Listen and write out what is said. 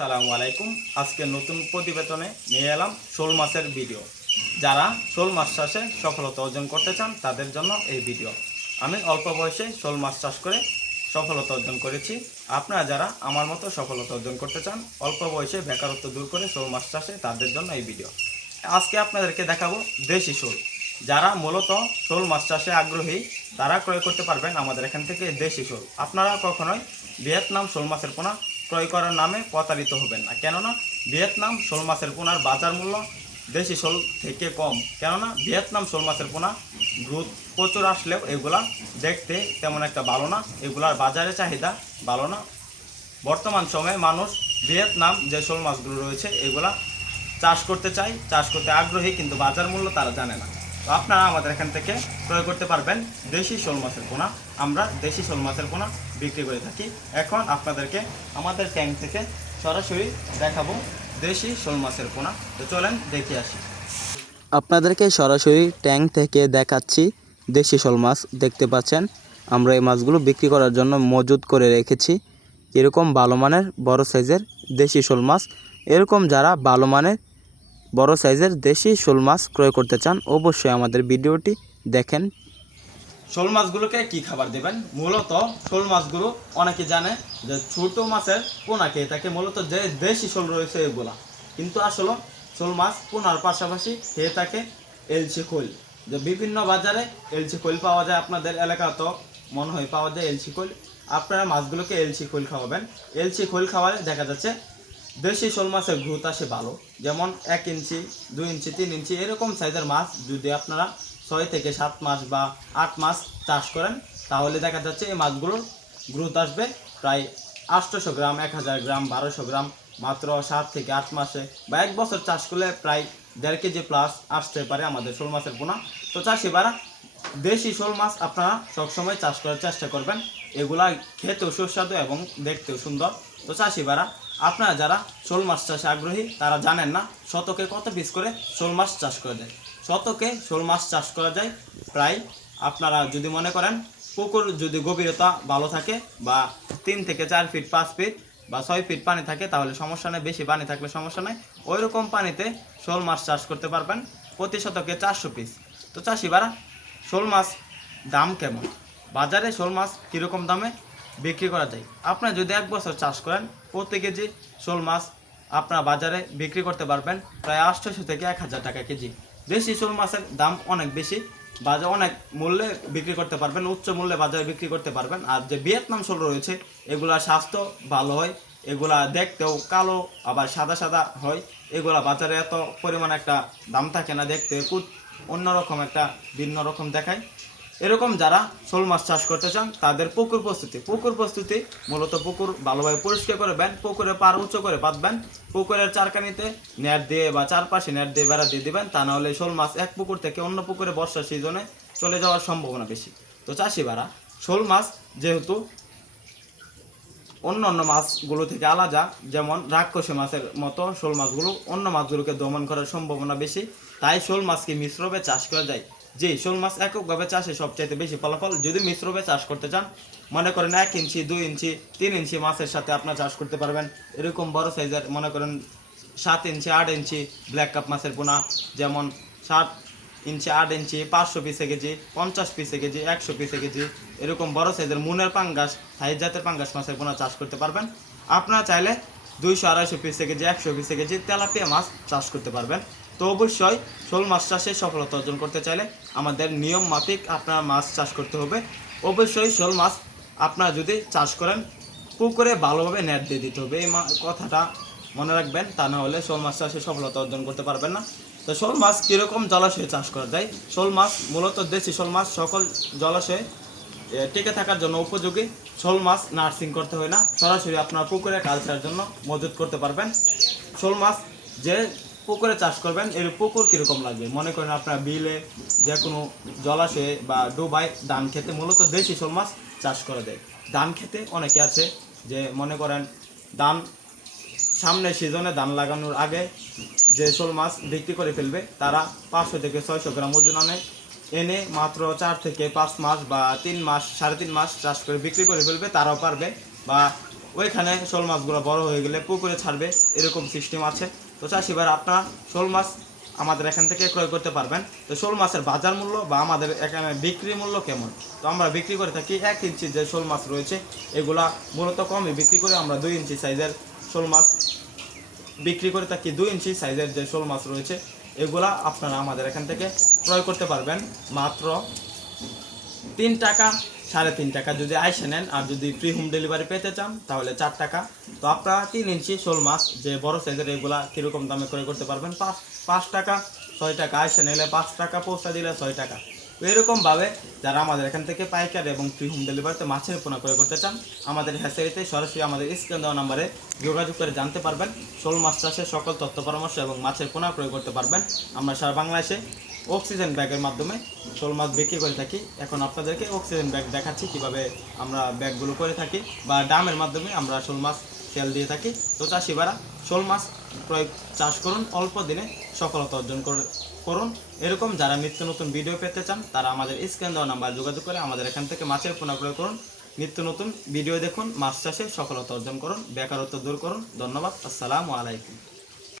আসসালামু আলাইকুম। আজকে নতুন প্রতিবেদনে নিয়ে এলাম শোল মাছের ভিডিও। যারা শোল মাছ চাষে সফলতা অর্জন করতে চান তাদের জন্য এই ভিডিও। আমি অল্প বয়সে শোল মাছ চাষ করে সফলতা অর্জন করেছি। আপনারা যারা আমার মতো সফলতা অর্জন করতে চান, অল্প বয়সে বেকারত্ব দূর করে শোল মাছ চাষে, তাদের জন্য এই ভিডিও। আজকে আপনাদেরকে দেখাবো দেশি শোল। যারা মূলত শোল মাছ চাষে আগ্রহী তারা ক্রয় করতে পারবেন আমাদের এখান থেকে দেশি শোল। আপনারা কখনোই ভিয়েতনাম শোল মাছের পোনা ক্রয় করার নামে প্রতারিত হবেন না, কেননা ভিয়েতনাম শোল মাছের পোনার বাজার মূল্য দেশি শোল থেকে কম। কেননা ভিয়েতনাম শোল মাছের পোনা গ্রোথ প্রচুর আসলেও এগুলা দেখতে তেমন একটা ভালো না, এগুলার বাজারে চাহিদা ভালো না। বর্তমান সময়ে মানুষ ভিয়েতনাম যে শোল মাছগুলো রয়েছে এগুলা চাষ করতে চায়, চাষ করতে আগ্রহী, কিন্তু বাজার মূল্য তারা জানে না। তো আপনারা আমাদের এখান থেকে ক্রয় করতে পারবেন দেশি শোল মাছের পোনা। আমরা দেশি শোল মাছের পোনা বিক্রি করে থাকি। এখন আপনাদেরকে আমাদের ট্যাঙ্ক থেকে সরাসরি দেখাবো দেশি শোল মাছের পোনা। তো চলেন দেখে আসি। আপনাদেরকে সরাসরি ট্যাঙ্ক থেকে দেখাচ্ছি দেশি শোল মাছ। দেখতে পাচ্ছেন আমরা এই মাছগুলো বিক্রি করার জন্য মজুত করে রেখেছি। এরকম ভালো মানের বড় সাইজের দেশি শোল মাছ, এরকম যারা ভালো মানের বড় সাইজের দেশি শোল মাছ ক্রয় করতে চান অবশ্যই আমাদের ভিডিওটি দেখেন। শোল মাছগুলোকে কি খাবার দেবেন? মূলত শোল মাছগুলো অনেকে জানে যে ছোট মাছের পোনা খেয়ে থাকে, মূলত যে দেশি শোল রয়েছে এগুলা, কিন্তু আসলে শোল মাছ পোনার পাশাপাশি খেয়ে থাকে এলচি খোল। যে বিভিন্ন বাজারে এলচি খোল পাওয়া যায়, আপনাদের এলাকা তো মনে হয় পাওয়া যায় এলচি খোল। আপনারা মাছগুলোকে এলচি খোল খাওয়াবেন। এলচি খোল খাওয়ালে দেখা যাচ্ছে দেশি শোল মাছের গ্রোথ আসে ভালো। যেমন 1 ইঞ্চি, 2 ইঞ্চি, 3 ইঞ্চি এরকম সাইজের মাছ যদি আপনারা 6 থেকে 7 মাস বা 8 মাস চাষ করেন, তাহলে দেখা যাচ্ছে এই মাছগুলোর গ্রোথ আসবে প্রায় 800 গ্রাম, 1000 গ্রাম, 1200 গ্রাম মাত্র 7 থেকে 8 মাসে। বা 1 বছর চাষ করলে প্রায় 1.5 কেজি প্লাস আসতে পারে আমাদের শোল মাছের পোনা। তো চাষিবারা দেশি শোল মাছ আপনারা সবসময় চাষ করার চেষ্টা করবেন। এগুলা খেতেও সুস্বাদু এবং দেখতেও সুন্দর। তো চাষিবারা আপনারা যারা শোল মাছ চাষে আগ্রহী তারা জানেন না শতকে কত পিস করে শোল মাছ চাষ করা যায়। শতকে শোল মাছ চাষ করা যায় প্রায়, আপনারা যদি মনে করেন পুকুর যদি গভীরতা ভালো থাকে বা 3 থেকে 4 ফিট, 5 ফিট বা 6 ফিট পানি থাকে তাহলে সমস্যা নেই, বেশি পানি থাকলে সমস্যা নেই। ওই রকম পানিতে শোল মাছ চাষ করতে পারবেন প্রতি শতকে 400 পিস। তো চাষিবারা শোল মাছ দাম কেমন, বাজারে শোল মাছ কীরকম দামে বিক্রি করা যায়? আপনারা যদি 1 বছর চাষ করেন প্রতি কেজি শোল মাছ আপনারা বাজারে বিক্রি করতে পারবেন প্রায় 800 থেকে 1000 টাকা কেজি। দেশি শোল মাছের দাম অনেক বেশি, বাজারে অনেক মূল্যে বিক্রি করতে পারবেন, উচ্চ মূল্যে বাজারে বিক্রি করতে পারবেন। আর যে ভিয়েতনাম শোল রয়েছে এগুলা স্বাস্থ্য ভালো হয়, এগুলা দেখতেও কালো আবার সাদা সাদা হয়। এগুলা বাজারে এত পরিমাণ একটা দাম থাকে না, দেখতে খুব অন্যরকম একটা ভিন্ন রকম দেখায়। এরকম যারা শোল মাছ চাষ করতে চান তাদের পুকুর প্রস্তুতি মূলত পুকুর ভালোভাবে পরিষ্কার করবেন, পুকুরে পার উঁচু করে পাতবেন, পুকুরের চারকানিতে নেট দিয়ে বা চারপাশে নেট দিয়ে বেড়া দিয়ে দিবেন। তা নাহলে শোল মাছ এক পুকুর থেকে অন্য পুকুরে বর্ষার সিজনে চলে যাওয়ার সম্ভাবনা বেশি। তো চাষিবারা শোল মাছ যেহেতু অন্য অন্য মাছগুলো থেকে আলাদা, যেমন রাক্ষসী মাছের মতো শোল মাছগুলো অন্য মাছগুলোকে দমন করার সম্ভাবনা বেশি, তাই শোল মাছকে মিশ্রভাবে চাষ করা যায়। যে শোল মাছ এককভাবে চাষে সবচাইতে বেশি ফলাফল। যদি মিশ্রভাবে চাষ করতে চান, মনে করেন 1 ইঞ্চি, 2 ইঞ্চি, 3 ইঞ্চি মাছের সাথে আপনার চাষ করতে পারবেন। এরকম বড় সাইজের মনে করেন 7 ইঞ্চি, 8 ইঞ্চি ব্ল্যাক কাপ মাছের পোনা, যেমন 7 ইঞ্চি, 8 ইঞ্চি 500 পিসে কেজি, 50 পিসে কেজি, 100 পিসে কেজি এরকম বড় সাইজের মুনের পাঙ্গাস, থাই জাতের পাঙ্গাস মাছের পোনা চাষ করতে পারবেন। আপনারা চাইলে 200-250 পিসে কেজি, 100 পিসে কেজি তেলাপিয়া মাছ চাষ করতে পারবেন। তো অবশ্যই শোল মাছ চাষে সফলতা অর্জন করতে চাইলে আমাদের নিয়ম মাফিক আপনার মাছ চাষ করতে হবে। অবশ্যই শোল মাছ আপনারা যদি চাষ করেন পুকুরে ভালোভাবে নেট দিয়ে দিতে হবে, এই কথাটা মনে রাখবেন, তা না হলে শোল মাছ চাষে সফলতা অর্জন করতে পারবেন না। তো শোল মাছ কীরকম জলাশয়ে চাষ করা যায়? শোল মাছ মূলত দেশি শোল মাছ সকল জলাশয়ে টিকে থাকার জন্য উপযোগী। শোল মাছ নার্সিং করতে হয় না, সরাসরি আপনার পুকুরে কালচারের জন্য মজুত করতে পারবেন। শোল মাছ যে পুকুরে চাষ করবেন এর পুকুর কীরকম লাগবে, মনে করেন আপনার বিলে যে কোনো জলাশয়ে বা ডোবায় ধান খেতে মূলত দেশি শোল মাছ চাষ করা যায়। ধান খেতে অনেকে আছে যে মনে করেন ধান সামনে সিজনে ধান লাগানোর আগে যে শোল মাছ বিক্রি করে ফেলবে, তারা 500 থেকে 600 গ্রাম ওজন এনে মাত্র 4 থেকে 5 মাস বা 3 মাস, 3.5 মাস চাষ করে বিক্রি করে ফেলবে, তারাও পারবে। বা ওইখানে শোল মাছগুলো বড় হয়ে গেলে পুকুরে ছাড়বে, এরকম সিস্টেম আছে। তো চাষি ভাইরা আপনারা শোল মাছ আমাদের এখান থেকে ক্রয় করতে পারবেন। তো শোল মাছের বাজার মূল্য বা আমাদের এখানে বিক্রি মূল্য কেমন? তো আমরা বিক্রি করে থাকি 1 ইঞ্চি যে শোল মাছ রয়েছে এগুলা মূলত কমই বিক্রি করে আমরা 2 ইঞ্চি সাইজের শোল মাছ বিক্রি করে থাকি। 2 ইঞ্চি সাইজের যে শোল মাছ রয়েছে এগুলা আপনারা আমাদের এখান থেকে ক্রয় করতে পারবেন মাত্র 3 টাকা 3.5 টাকা যদি আইসে নেন, আর যদি ফ্রি হোম ডেলিভারি পেতে চান তাহলে 4 টাকা। তো আপনারা 3 ইঞ্চি শোল মাছ যে বড় সাইজের এগুলা কীরকম দামে ক্রয় করতে পারবেন? 5 টাকা 6 টাকা, আইসে নিলে 5 টাকা, পৌঁছা দিলে 6 টাকা। তো এরকমভাবে যারা আমাদের এখান থেকে পাইকারি এবং ফ্রি হোম ডেলিভারিতে মাছের পোনা ক্রয় করতে চান আমাদের হ্যাচারিতে সরাসরি আমাদের স্ক্রিন দেওয়া নাম্বারে যোগাযোগ করে জানতে পারবেন। শোল মাছ চাষের সকল তথ্য পরামর্শ এবং মাছের পোনা ক্রয় করতে পারবেন। আমরা সারা বাংলাদেশে অক্সিজেন ব্যাগের মাধ্যমে শোল মাছ বিক্রি করে থাকি। এখন আপনাদেরকে অক্সিজেন ব্যাগ দেখাচ্ছি কিভাবে আমরা ব্যাগগুলো করে থাকি, বা ডামের মাধ্যমে আমরা শোল মাছ তেল দিয়ে থাকি। তো চাষি ভাইরা শোল মাছ চাষ করুন, অল্প দিনে সফলতা অর্জন করুন। এরকম যারা নিত্য নতুন ভিডিও পেতে চান তারা আমাদের স্ক্রিন দেওয়া নাম্বার যোগাযোগ করে আমাদের এখান থেকে মাছের পোনা ক্রয় করুন। নিত্য নতুন ভিডিও দেখুন, মাছ চাষে সফলতা অর্জন করুন, বেকারত্ব দূর করুন। ধন্যবাদ। আসসালামু আলাইকুম।